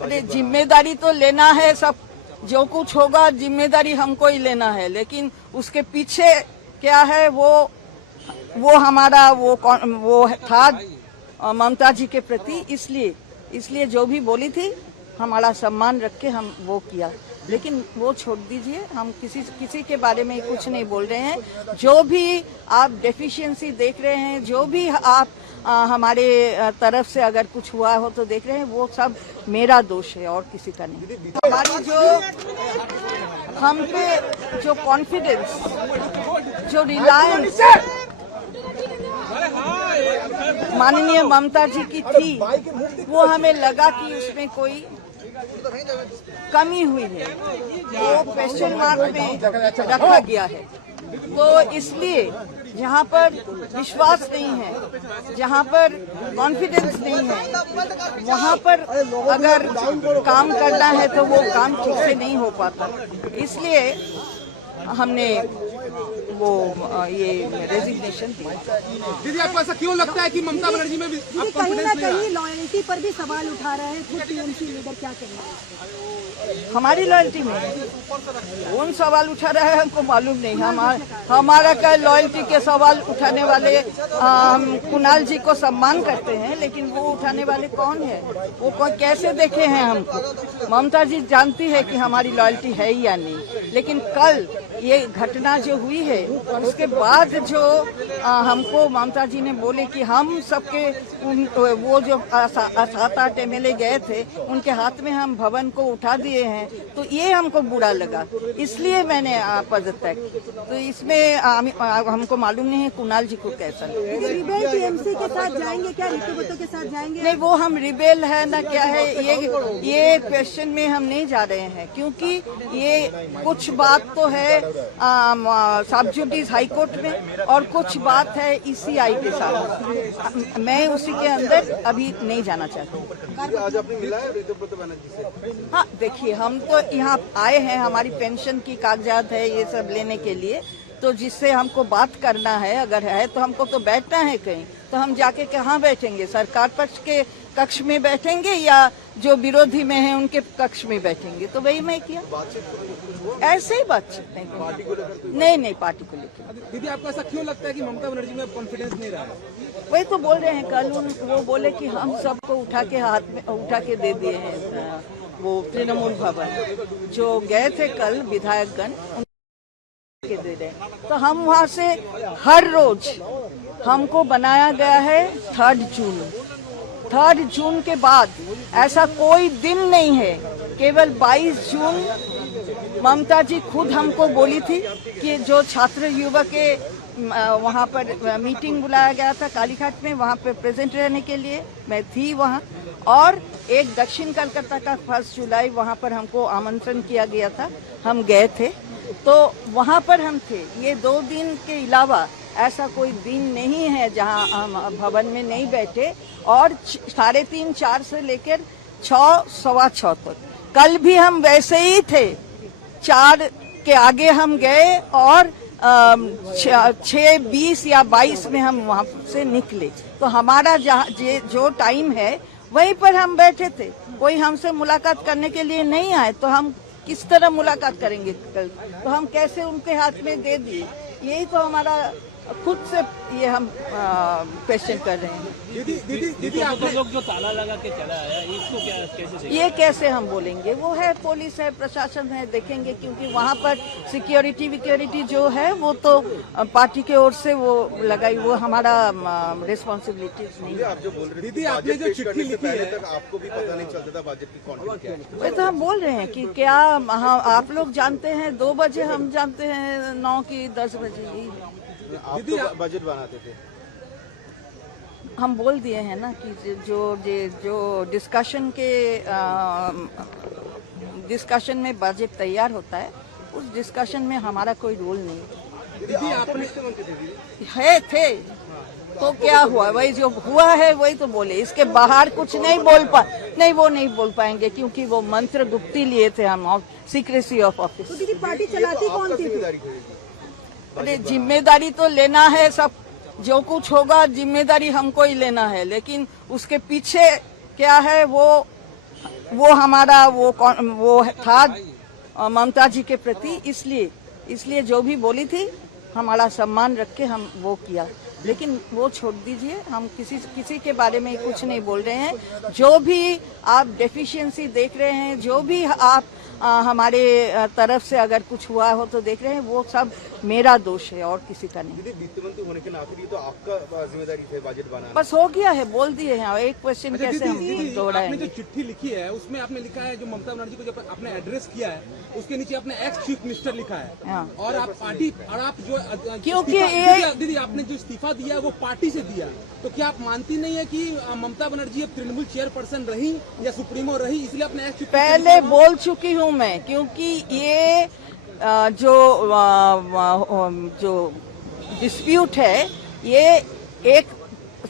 अरे जिम्मेदारी तो लेना है, सब जो कुछ होगा जिम्मेदारी हमको ही लेना है, लेकिन उसके पीछे क्या है वो हमारा वो था ममता जी के प्रति, इसलिए जो भी बोली थी हमारा सम्मान रख के हम वो किया। लेकिन वो छोड़ दीजिए, हम किसी के बारे में कुछ नहीं बोल रहे हैं। जो भी आप डेफिशिएंसी देख रहे हैं, जो भी आप हमारे तरफ से अगर कुछ हुआ हो तो देख रहे हैं, वो सब मेरा दोष है और किसी का नहीं। हमारी जो हम पे जो कॉन्फिडेंस, जो रिलायंस माननीय ममता जी की थी, वो हमें लगा कि उसमें कोई कमी हुई है, वो क्वेश्चन मार्क में रखा गया है। तो इसलिए जहाँ पर विश्वास नहीं है, जहाँ पर कॉन्फिडेंस नहीं है, वहाँ पर अगर काम करना है तो वो काम ठीक से नहीं हो पाता। इसलिए हमने वो ये रेजिग्नेशन दिया। दीदी, आपको ऐसा क्यों लगता है कि ममता बनर्जी में कहीं ना कहीं लॉयल्टी पर भी सवाल उठा रहा है खुद टीएमसी लीडर, क्या कहेंगे? हमारी लॉयल्टी में कौन सवाल उठा रहा है हमको मालूम नहीं। हमारा क्या लॉयल्टी के सवाल उठाने वाले, हम कुणाल जी को सम्मान करते हैं, लेकिन वो उठाने वाले कौन है, वो कैसे देखे हैं हमको? ममता जी जानती है कि हमारी लॉयल्टी है या नहीं। लेकिन कल ये घटना जो हुई है उसके बाद जो हमको ममता जी ने बोले कि हम सबके वो जो 7-8 MLA गए थे उनके हाथ में हम भवन को उठा दिए हैं, तो ये हमको बुरा लगा, इसलिए मैंने पदत्याग किया। तो इसमें हमको मालूम नहीं है कुणाल जी को कैसा लगा। रिबेल टीएमसी के साथ जाएंगे क्या, ऋतुव्रत के साथ जाएंगे? नहीं, वो हम रिबेल है ना क्या है, ये क्वेश्चन में हम नहीं जा रहे हैं, क्योंकि ये कुछ बात तो है सब जुडिस हाईकोर्ट में और कुछ बात है ECI के साथ। मैं उसी के अंदर अभी नहीं जाना चाहती। आज आपने मिला है ऋतुव्रत बनर्जी से? हाँ, देखिए, हम तो यहाँ आए हैं, हमारी पेंशन की कागजात है ये सब लेने के लिए, तो जिससे हमको बात करना है अगर है तो हमको तो बैठना है कहीं, तो हम जाके कहाँ बैठेंगे? सरकार पक्ष के कक्ष में बैठेंगे या जो विरोधी में है उनके कक्ष में बैठेंगे? तो वही मैं किया, ऐसे ही बातचीत नहीं पार्टी को लेकर। दीदी, आपको ऐसा क्यों लगता है कि ममता बनर्जी में कॉन्फिडेंस नहीं रहा है? वही तो बोल रहे हैं, कल वो बोले कि हम सबको उठा के दे दिए हैं वो तृणमूल भवन, जो गए थे कल विधायकगण के दे रहे। तो हम वहाँ से हर रोज हमको बनाया गया है 3 जून के बाद ऐसा कोई दिन नहीं है। केवल 22 जून ममता जी खुद हमको बोली थी कि जो छात्र युवा के वहाँ पर मीटिंग बुलाया गया था कालीघाट में, वहाँ पे प्रेजेंट रहने के लिए मैं थी वहाँ, और एक दक्षिण कलकत्ता का 1 जुलाई वहाँ पर हमको आमंत्रण किया गया था, हम गए थे, तो वहाँ पर हम थे। ये 2 दिन के अलावा ऐसा कोई दिन नहीं है जहाँ हम भवन में नहीं बैठे, और 3:30-4 से लेकर 6-6:15 तक। कल भी हम वैसे ही थे, 4 के आगे हम गए और 6:20 या 22 में हम वहाँ से निकले। तो हमारा जो टाइम है वहीं पर हम बैठे थे, कोई हमसे मुलाकात करने के लिए नहीं आए, तो हम किस तरह मुलाकात करेंगे कल? तो हम कैसे उनके हाथ में दे दिए? यही तो हमारा खुद से ये हम क्वेश्चन कर रहे हैं। दीदी, आप लोग जो ताला लगा के चला आया, इसको कैसे ये कैसे हम बोलेंगे? वो है, पुलिस है, प्रशासन है, देखेंगे, क्योंकि वहाँ पर सिक्योरिटी जो है वो तो पार्टी की ओर से वो लगाई, वो हमारा रिस्पॉन्सिबिलिटी नहीं। आप जो बोल रहे, दीदी, आपने जो चिट्ठी लिखी है, तक आपको भी पता नहीं चलता था बजट की कंटेंट क्या है? वही तो हम बोल रहे हैं कि क्या आप लोग जानते हैं 2 बजे, हम जानते हैं 9 की 10 बजे। आप तो बजट बनाते थे। हम बोल दिए हैं ना कि जो डिस्कशन में बजट तैयार होता है, उस डिस्कशन में हमारा कोई रोल नहीं दीदी, आपने है थे। तो क्या हुआ? वही जो हुआ है वही तो बोले, इसके बाहर कुछ नहीं नहीं बोल पाएंगे, क्योंकि वो मंत्र गुप्ती लिए थे हम, सीक्रेसी ऑफ ऑफिस। तो दीदी, पार्टी चलाती कौन थी? अरे जिम्मेदारी तो लेना है, सब जो कुछ होगा जिम्मेदारी हमको ही लेना है, लेकिन उसके पीछे क्या है वो वो हमारा वो था ममता जी के प्रति, इसलिए जो भी बोली थी हमारा सम्मान रख के हम वो किया। लेकिन वो छोड़ दीजिए, हम किसी के बारे में कुछ नहीं बोल रहे हैं। जो भी आप डेफिशिएंसी देख रहे हैं, जो भी आप हमारे तरफ से अगर कुछ हुआ हो तो देख रहे हैं, वो सब मेरा दोष है और किसी का नहीं। दीदी, वित्त मंत्री होने के नाते तो आपका जिम्मेदारी है बजट बनाना। बस हो गया है, बोल दिए हैं, एक क्वेश्चन कैसे हम आपने दोहराएंगे। जो चिट्ठी लिखी है उसमें आपने लिखा है, जो ममता बनर्जी को जब आपने एड्रेस किया है उसके नीचे आपने एक्स चीफ मिनिस्टर लिखा है। हाँ। और आप पार्टी और आप जो क्योंकि दीदी आपने जो इस्तीफा दिया है वो पार्टी से दिया, तो क्या आप मानती नहीं है कि ममता बनर्जी अब तृणमूल चेयरपर्सन रही या सुप्रीमो रही, इसलिए आपने एक्स चीफ पहले बोल चुकी हूँ मैं, क्योंकि ये जो डिस्प्यूट है, ये एक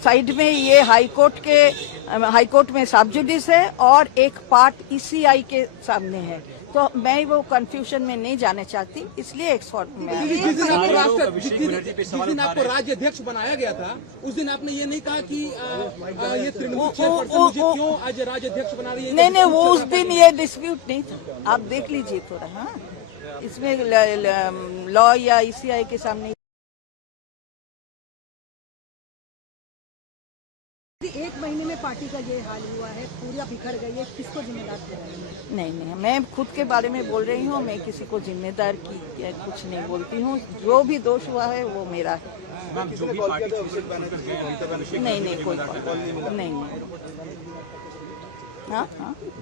साइड में ये हाईकोर्ट में सब जुडिस है और एक पार्ट ईसीआई के सामने है, तो मैं वो कंफ्यूजन में नहीं जाने चाहती, इसलिए एक्सपर्ट में जिस दिन आपको राज्य अध्यक्ष बनाया गया था उस दिन आपने ये नहीं कहा कि ये तृणमूल चेयरपर्सन मुझे क्यों आज राज्य अध्यक्ष बना रही है। नहीं, वो उस दिन ये डिस्प्यूट नहीं था, आप देख लीजिए थोड़ा। हाँ, इसमें लॉ या ईसीआई के सामने। एक महीने में पार्टी का ये हाल हुआ है, पूरा बिखर गई है, किसको जिम्मेदार ठहराएंगे? नहीं, मैं खुद के बारे में बोल रही हूँ, मैं किसी को जिम्मेदार की कुछ नहीं बोलती हूँ। जो भी दोष हुआ है वो मेरा है। नहीं, कोई नहीं। हाँ,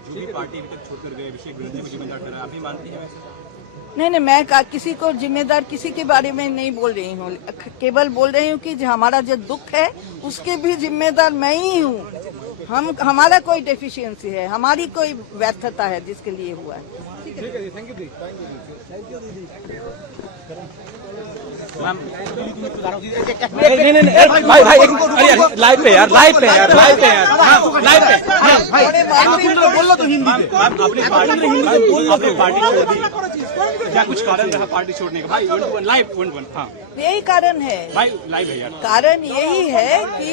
जो भी पार्टी अभी तक छोड़कर गए, अभिषेक बनर्जी को जिम्मेदार ठहराया, आप भी मानती हैं वैसे? नहीं, मैं किसी को जिम्मेदार किसी के बारे में नहीं बोल रही हूँ, केवल बोल रही हूँ कि जो हमारा जो दुख है उसके भी जिम्मेदार मैं ही हूँ। हमारा कोई डेफिशिएंसी है, हमारी कोई व्यर्थता है जिसके लिए हुआ है। ठीक है, थैंक यू दीदी। मैम भाई अरे लाइव पे यार लाइव पे बोल लो तो हिंदी में। अपनी पार्टी छोड़ दी, क्या कुछ कारण रहा पार्टी छोड़ने का? भाई 1 लाइव। हाँ, यही कारण है भाई लाइव है यार। कारण यही है कि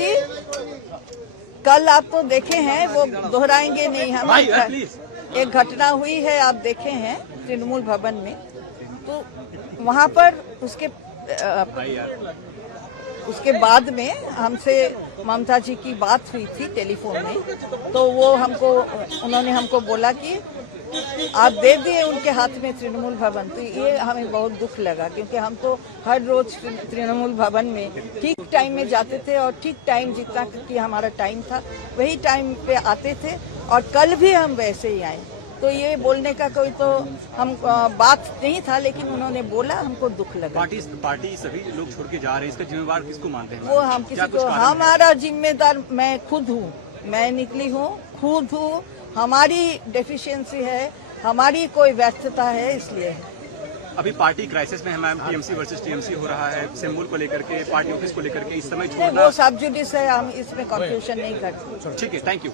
कल आप तो देखे हैं, वो दोहराएंगे नहीं हम। भाई प्लीज, एक घटना हुई है, आप देखे हैं तृणमूल भवन में, तो वहाँ पर उसके बाद में हमसे ममता जी की बात हुई थी टेलीफोन में, तो उन्होंने हमको बोला कि आप दे दिए उनके हाथ में तृणमूल भवन। तो ये हमें बहुत दुख लगा, क्योंकि हम तो हर रोज तृणमूल भवन में ठीक टाइम में जाते थे और ठीक टाइम जितना कि हमारा टाइम था वही टाइम पे आते थे, और कल भी हम वैसे ही आए। तो ये बोलने का कोई तो हम बात नहीं था, लेकिन उन्होंने बोला, हमको दुख लगा। पार्टी सभी लोग छोड़ के जा रहे हैं, इसका जिम्मेवार किसको मानते हैं? वो हम किसी को, हमारा जिम्मेदार मैं खुद हूँ, मैं निकली हूँ, खुद हूँ। हमारी डेफिशिएंसी है, हमारी कोई व्यर्थता है, इसलिए। अभी पार्टी क्राइसिस में है मैम, टीएमसी वर्सेस टीएमसी हो रहा है, सिंबल को लेकर के, पार्टी ऑफिस को लेकर के, इस समय छोड़ना वो सब जुडिस है, हम इसमें कंफ्यूजन नहीं करते। ठीक है, थैंक यू।